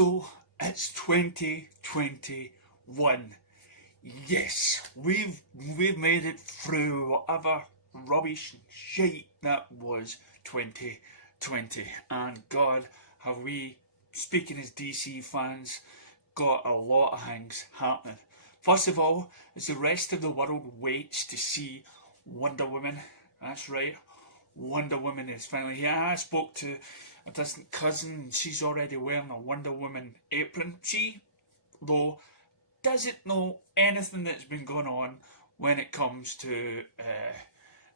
So it's 2021. Yes, we've made it through whatever rubbish and shite that was 2020. And God, have we, speaking as DC fans, got a lot of things happening. First of all, as the rest of the world waits to see Wonder Woman. That's right, Wonder Woman is finally here. I spoke to a distant cousin and she's already wearing a Wonder Woman apron. She, though, doesn't know anything that's been going on when it comes to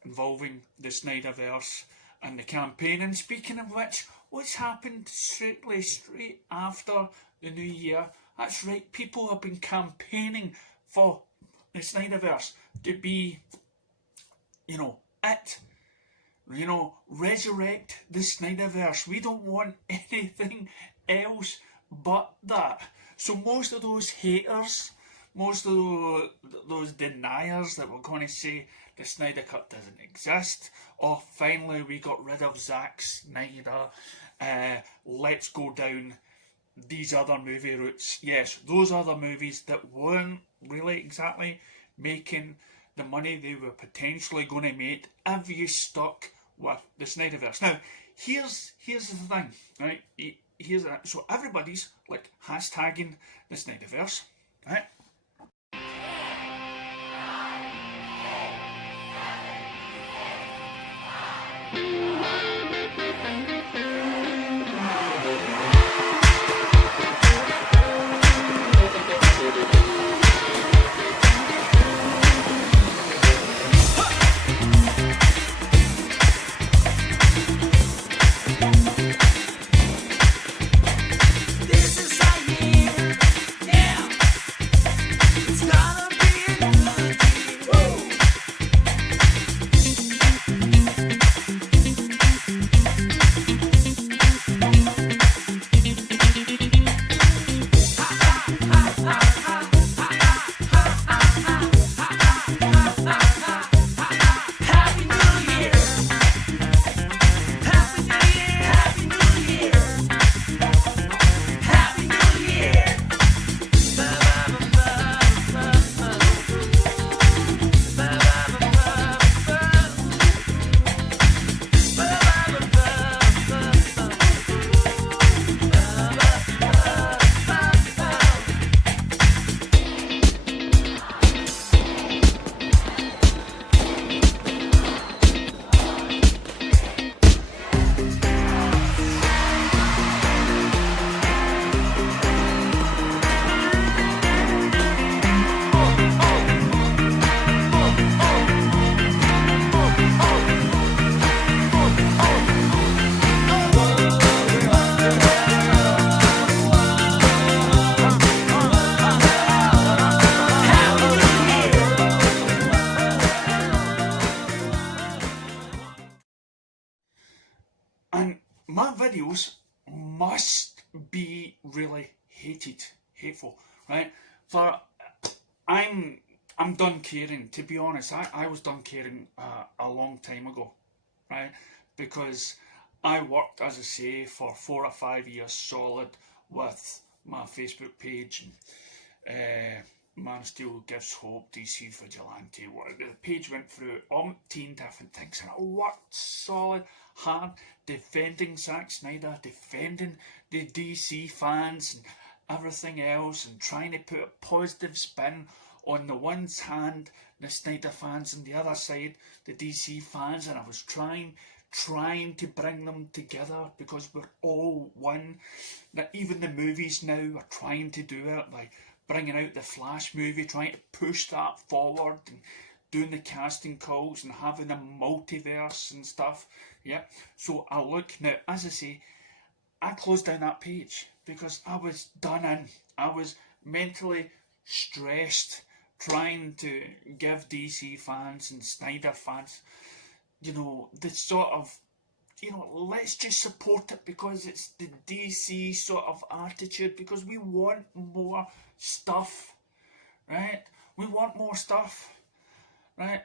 involving the Snyderverse and the campaign. And speaking of which, what's happened straight after the new year? That's right, people have been campaigning for the Snyderverse to be, resurrect the Snyderverse. We don't want anything else but that. So most of those haters, most of those deniers that were going to say the Snyder Cut doesn't exist, or finally we got rid of Zack Snyder, let's go down these other movie routes. Yes, those other movies that weren't really exactly making the money they were potentially going to make if you stuck with the Snyderverse. Now, here's the thing, right? So everybody's like hashtagging the Snyderverse, right? And my videos must be really hateful, right? For I'm done caring. To be honest, I was done caring a long time ago, right? Because I worked, as I say, for 4 or 5 years solid with my Facebook page. Man of Steel Gives Hope, DC Vigilante, the page went through umpteen different things, and I worked solid, hard, defending Zack Snyder, defending the DC fans and everything else, and trying to put a positive spin on the one hand, the Snyder fans, and the other side, the DC fans, and I was trying to bring them together because we're all one. That even the movies now are trying to do it by bringing out the Flash movie, trying to push that forward and doing the casting calls and having a multiverse and stuff. Yeah. So I look now, as I say, I closed down that page because I was done in. I was mentally stressed trying to give DC fans and Snyder fans, the sort of, let's just support it because it's the DC sort of attitude, because we want more stuff, right? We want more stuff, right?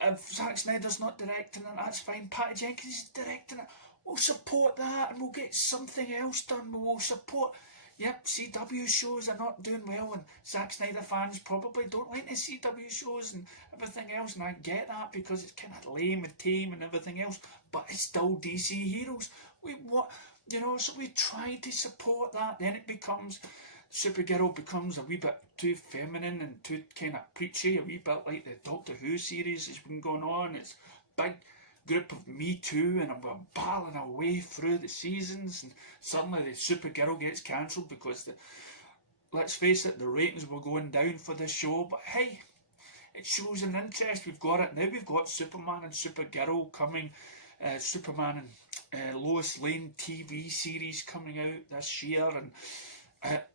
If Zack Snyder's not directing it, that's fine. Patty Jenkins is directing it. We'll support that and we'll get something else done. We'll support Yep, CW shows are not doing well, and Zack Snyder fans probably don't like the CW shows and everything else, and I get that because it's kind of lame and tame and everything else, but it's still DC heroes. So we try to support that. Then it becomes, Supergirl becomes a wee bit too feminine and too kind of preachy, a wee bit like the Doctor Who series that's been going on. It's big group of Me Too, and we're battling our way through the seasons, and suddenly the Supergirl gets cancelled because let's face it, the ratings were going down for this show. But hey, it shows an interest. We've got it now. We've got Superman and Supergirl coming, Superman and Lois Lane TV series coming out this year. And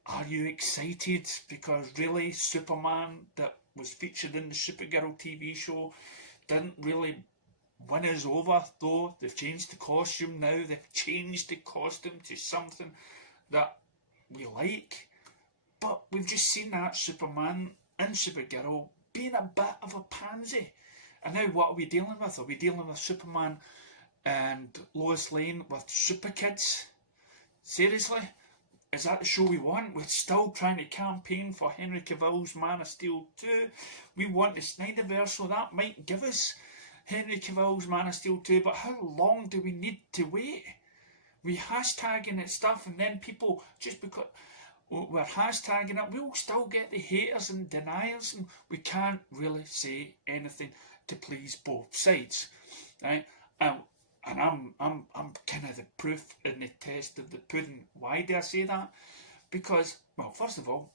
are you excited? Because really, Superman that was featured in the Supergirl TV show didn't really win us over, though. They've changed the costume now. They've changed the costume to something that we like. But we've just seen that Superman and Supergirl being a bit of a pansy. And now what are we dealing with? Are we dealing with Superman and Lois Lane with super kids? Seriously? Is that the show we want? We're still trying to campaign for Henry Cavill's Man of Steel 2. We want the Snyderverse, so that might give us Henry Cavill's Man of Steel 2, but how long do we need to wait? We hashtagging it stuff, and then people, just because we're hashtagging it, we'll still get the haters and deniers, and we can't really say anything to please both sides, right? And I'm kind of the proof in the test of the pudding. Why do I say that? Because, well, first of all,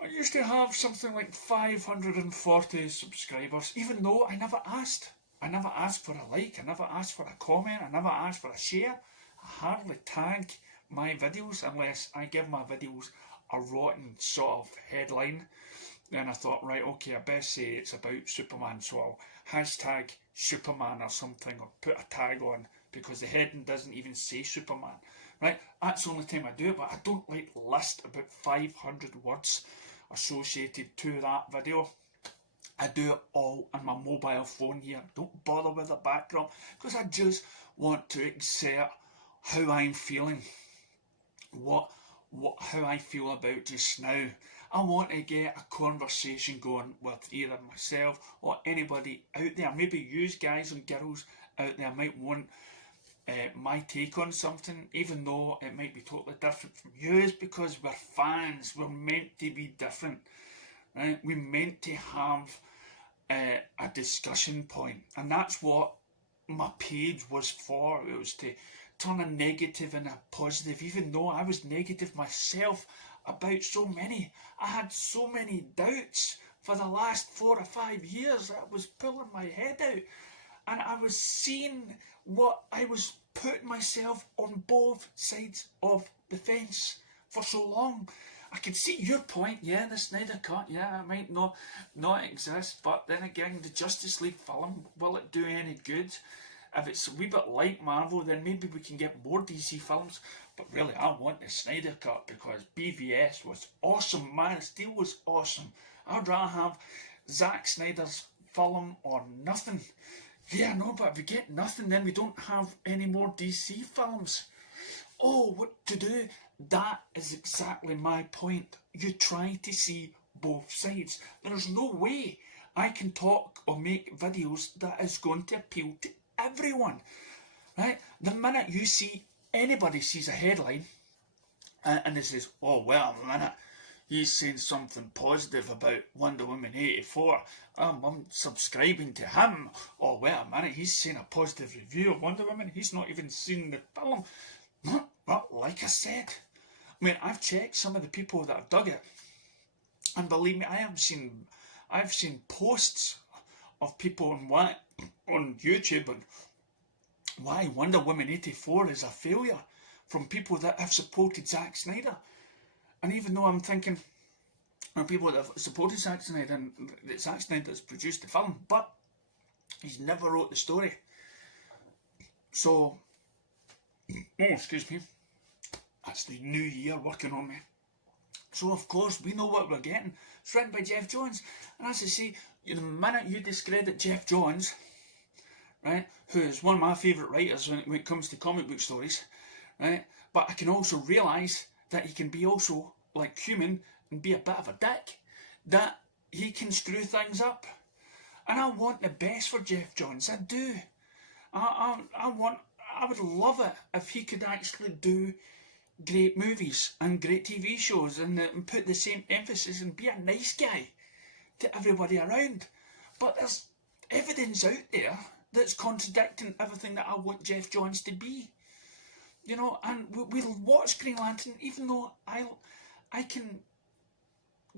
I used to have something like 540 subscribers, even though I never asked. I never asked for a like, I never asked for a comment, I never asked for a share. I hardly tag my videos unless I give my videos a rotten sort of headline. Then I thought, right, okay, I best say it's about Superman, so I'll hashtag Superman or something, or put a tag on, because the heading doesn't even say Superman, right? That's the only time I do it, but I don't like list about 500 words associated to that video. I do it all on my mobile phone here. Don't bother with the background, because I just want to exert how I'm feeling, how I feel about just now. I want to get a conversation going with either myself or anybody out there. Maybe you guys and girls out there might want my take on something, even though it might be totally different from yours, because we're fans. We're meant to be different, right? We're meant to have a discussion point, and that's what my page was for. It was to turn a negative into a positive, even though I was negative myself about so many. I had so many doubts for the last 4 or 5 years. I was pulling my head out, and I was seeing what I was putting myself on both sides of the fence for so long. I could see your point, yeah, the Snyder Cut, yeah, it might not exist, but then again, the Justice League film, will it do any good? If it's a wee bit like Marvel, then maybe we can get more DC films. But really, I want the Snyder Cut, because BVS was awesome. Man of Steel was awesome. I'd rather have Zack Snyder's film or nothing. Yeah, no, but if we get nothing, then we don't have any more DC films. Oh, what to do? That is exactly my point. You try to see both sides. There's no way I can talk or make videos that is going to appeal to everyone, right? The minute you see, anybody sees a headline and they says, oh, well, a minute, he's saying something positive about Wonder Woman 84, I'm subscribing to him. Oh, wait a minute, he's saying a positive review of Wonder Woman, he's not even seen the film. Well, like I said, I mean, I've checked some of the people that have dug it, and believe me, I've seen posts of people on YouTube on why Wonder Woman 84 is a failure, from people that have supported Zack Snyder. And even though I'm thinking, people that have supported Zack Snyder, and that Zack Snyder has produced the film, but he's never wrote the story. So, excuse me, that's the new year working on me. So of course we know what we're getting. It's written by Jeff Johns, and as I say, the minute you discredit Jeff Johns, right, who is one of my favourite writers when it comes to comic book stories, right, but I can also realise that he can be also like human and be a bit of a dick, that he can screw things up. And I want the best for Geoff Johns, I do. I would love it if he could actually do great movies and great TV shows and put the same emphasis and be a nice guy to everybody around. But there's evidence out there that's contradicting everything that I want Geoff Johns to be. You know, and we'll watch Green Lantern, even though I can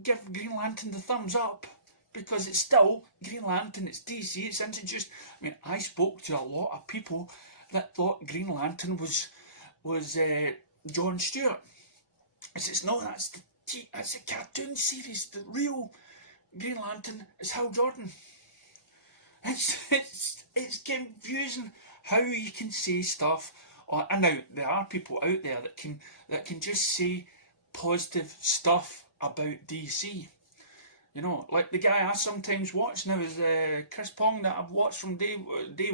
give Green Lantern the thumbs up, because it's still Green Lantern, it's DC, it's introduced. I mean, I spoke to a lot of people that thought Green Lantern was John Stewart. I says, no, that's a cartoon series. The real Green Lantern is Hal Jordan. It's confusing how you can say stuff. And now there are people out there that can just say positive stuff about DC. You know, like the guy I sometimes watch now is Chris Pong, that I've watched from day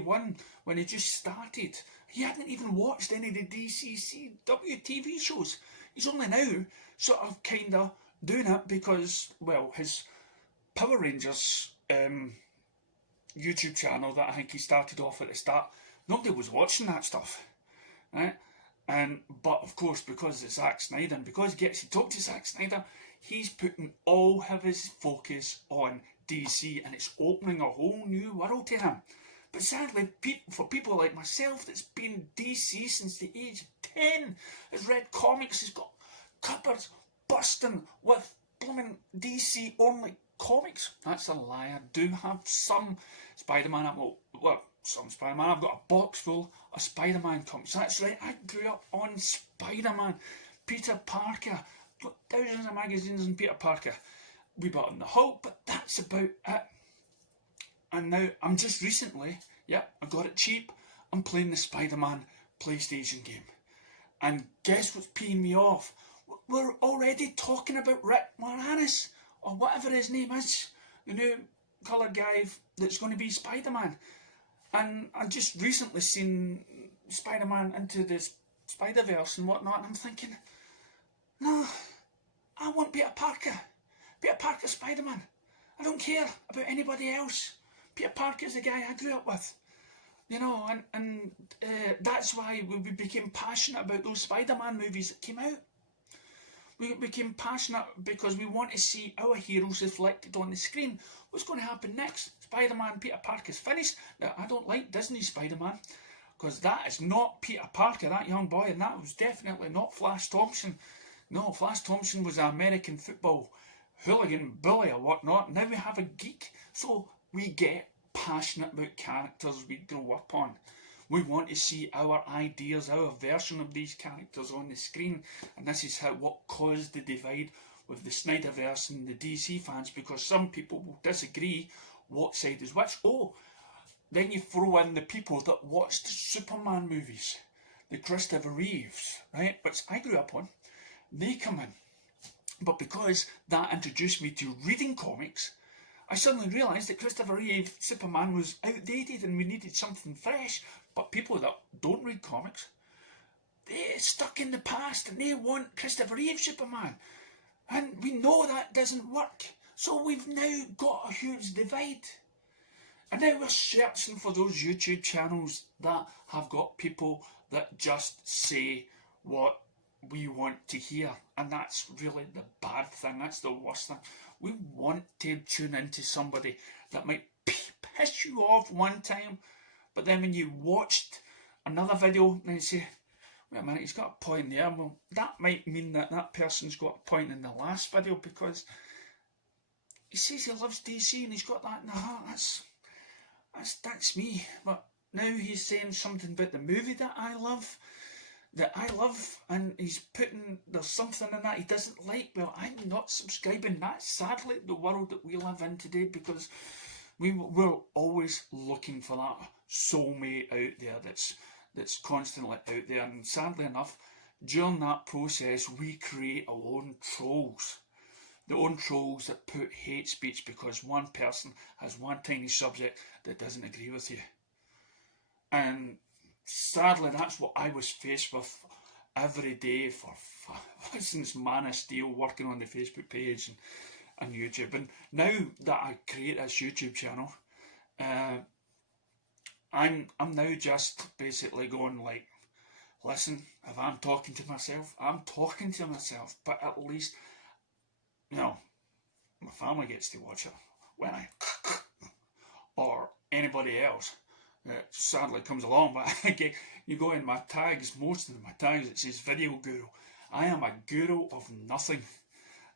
one when he just started. He hadn't even watched any of the dceu TV shows. He's only now sort of kind of doing it because, well, his Power Rangers YouTube channel that I think he started off at the start, nobody was watching that stuff, right? But of course, because it's Zack Snyder, and because he gets to talk to Zack Snyder, he's putting all of his focus on DC, and it's opening a whole new world to him. But sadly, for people like myself that's been DC since the age of 10, has read comics, has got cupboards bursting with blooming DC only comics. That's a lie. I do have some Spider-Man. Some Spider-Man. I've got a box full of Spider-Man comics. That's right, I grew up on Spider-Man. Peter Parker. Got thousands of magazines on Peter Parker. We bought on the Hulk, but that's about it. And now I'm just recently, I got it cheap. I'm playing the Spider-Man PlayStation game. And guess what's peeing me off? We're already talking about Rick Moranis, or whatever his name is, the new coloured guy that's going to be Spider-Man. And I just recently seen Spider-Man Into the Spider-Verse and whatnot, and I'm thinking, no, I want Peter Parker. Peter Parker Spider-Man. I don't care about anybody else. Peter Parker's the guy I grew up with. You know, and that's why we became passionate about those Spider-Man movies that came out. We became passionate because we want to see our heroes reflected on the screen. What's going to happen next? Spider-Man Peter Parker's finished. Now, I don't like Disney Spider-Man, because that is not Peter Parker, that young boy, and that was definitely not Flash Thompson. No, Flash Thompson was an American football hooligan bully or whatnot. Now we have a geek. So we get passionate about characters we grow up on. We want to see our ideas, our version of these characters on the screen. And this is what caused the divide with the Snyderverse and the DC fans, because some people will disagree what side is which. Oh, then you throw in the people that watched the Superman movies, the Christopher Reeves, right, which I grew up on. They come in. But because that introduced me to reading comics, I suddenly realised that Christopher Reeve Superman was outdated and we needed something fresh. But people that don't read comics, they're stuck in the past and they want Christopher Reeve Superman. And we know that doesn't work. So we've now got a huge divide. And now we're searching for those YouTube channels that have got people that just say what we want to hear. And that's really the bad thing. That's the worst thing. We want to tune into somebody that might piss you off one time, but then when you watched another video, then you say, wait a minute, he's got a point there. Well, that might mean that that person's got a point in the last video, because he says he loves DC and he's got that in the heart. That's me. But now he's saying something about the movie that I love, and he's putting, there's something in that he doesn't like. Well, I'm not subscribing. That's sadly the world that we live in today, because we're always looking for that soulmate out there that's constantly out there. And sadly enough, during that process, we create our own trolls. The own trolls that put hate speech because one person has one tiny subject that doesn't agree with you. And sadly, that's what I was faced with every day for since Man of Steel, working on the Facebook page and YouTube. And now that I create this YouTube channel, I'm now just basically going like, listen, if I'm talking to myself, I'm talking to myself, but at least, you know, my family gets to watch it when I or anybody else that sadly comes along. But again, you go in my tags, most of my tags, it says Video.Guru. I am a guru of nothing,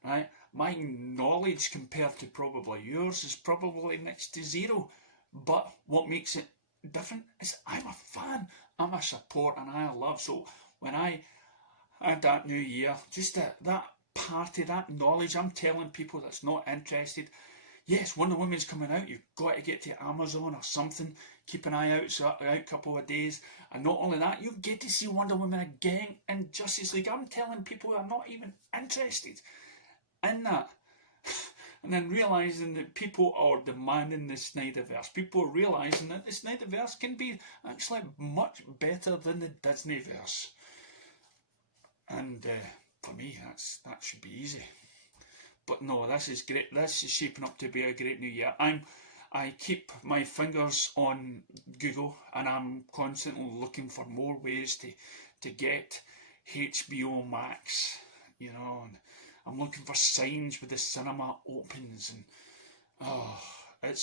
right? My knowledge compared to probably yours is probably next to zero. But what makes it different is I'm a fan, I'm a support, and I love. So when I had that new year, just that party, that knowledge, I'm telling people that's not interested, yes, Wonder Woman's coming out, you've got to get to Amazon or something, keep an eye out, a couple of days, and not only that, you get to see Wonder Woman again in Justice League. I'm telling people who are not even interested in that. And then realising that people are demanding the Snyderverse. People are realising that the Snyderverse can be actually much better than the Disneyverse. And for me, that should be easy. But no, this is great. This is shaping up to be a great new year. I keep my fingers on Google, and I'm constantly looking for more ways to get HBO Max, you know, and I'm looking for signs with the cinema opens, and I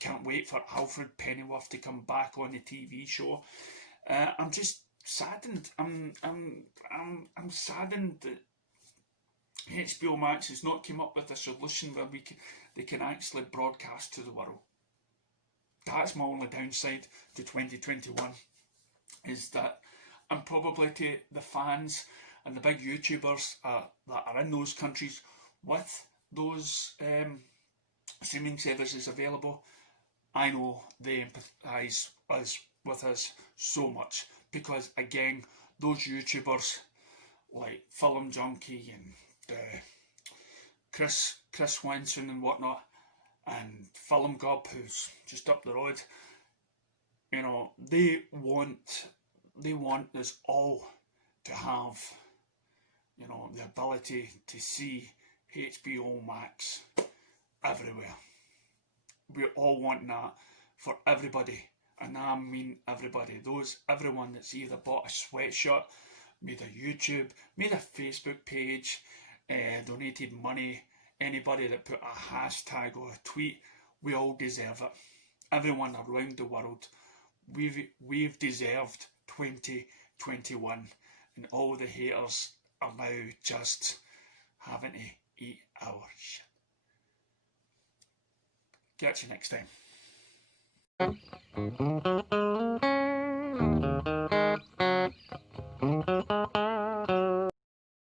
can't wait for Alfred Pennyworth to come back on the TV show. I'm just saddened. I'm saddened that HBO Max has not come up with a solution where they can actually broadcast to the world. That's my only downside to 2021, is that I'm probably to the fans and the big YouTubers that are in those countries with those streaming services available, I know they empathise with us so much, because again, those YouTubers like Film Junkie and Chris Winson and whatnot, and Film Gob, who's just up the road, you know, they want us all to have, you know, the ability to see HBO Max everywhere. We all want that for everybody, and I mean everybody. Everyone that's either bought a sweatshirt, made a YouTube, made a Facebook page, donated money, anybody that put a hashtag or a tweet, we all deserve it. Everyone around the world, we've deserved 2021, and all the haters are now just having to eat our shit. Catch you next time.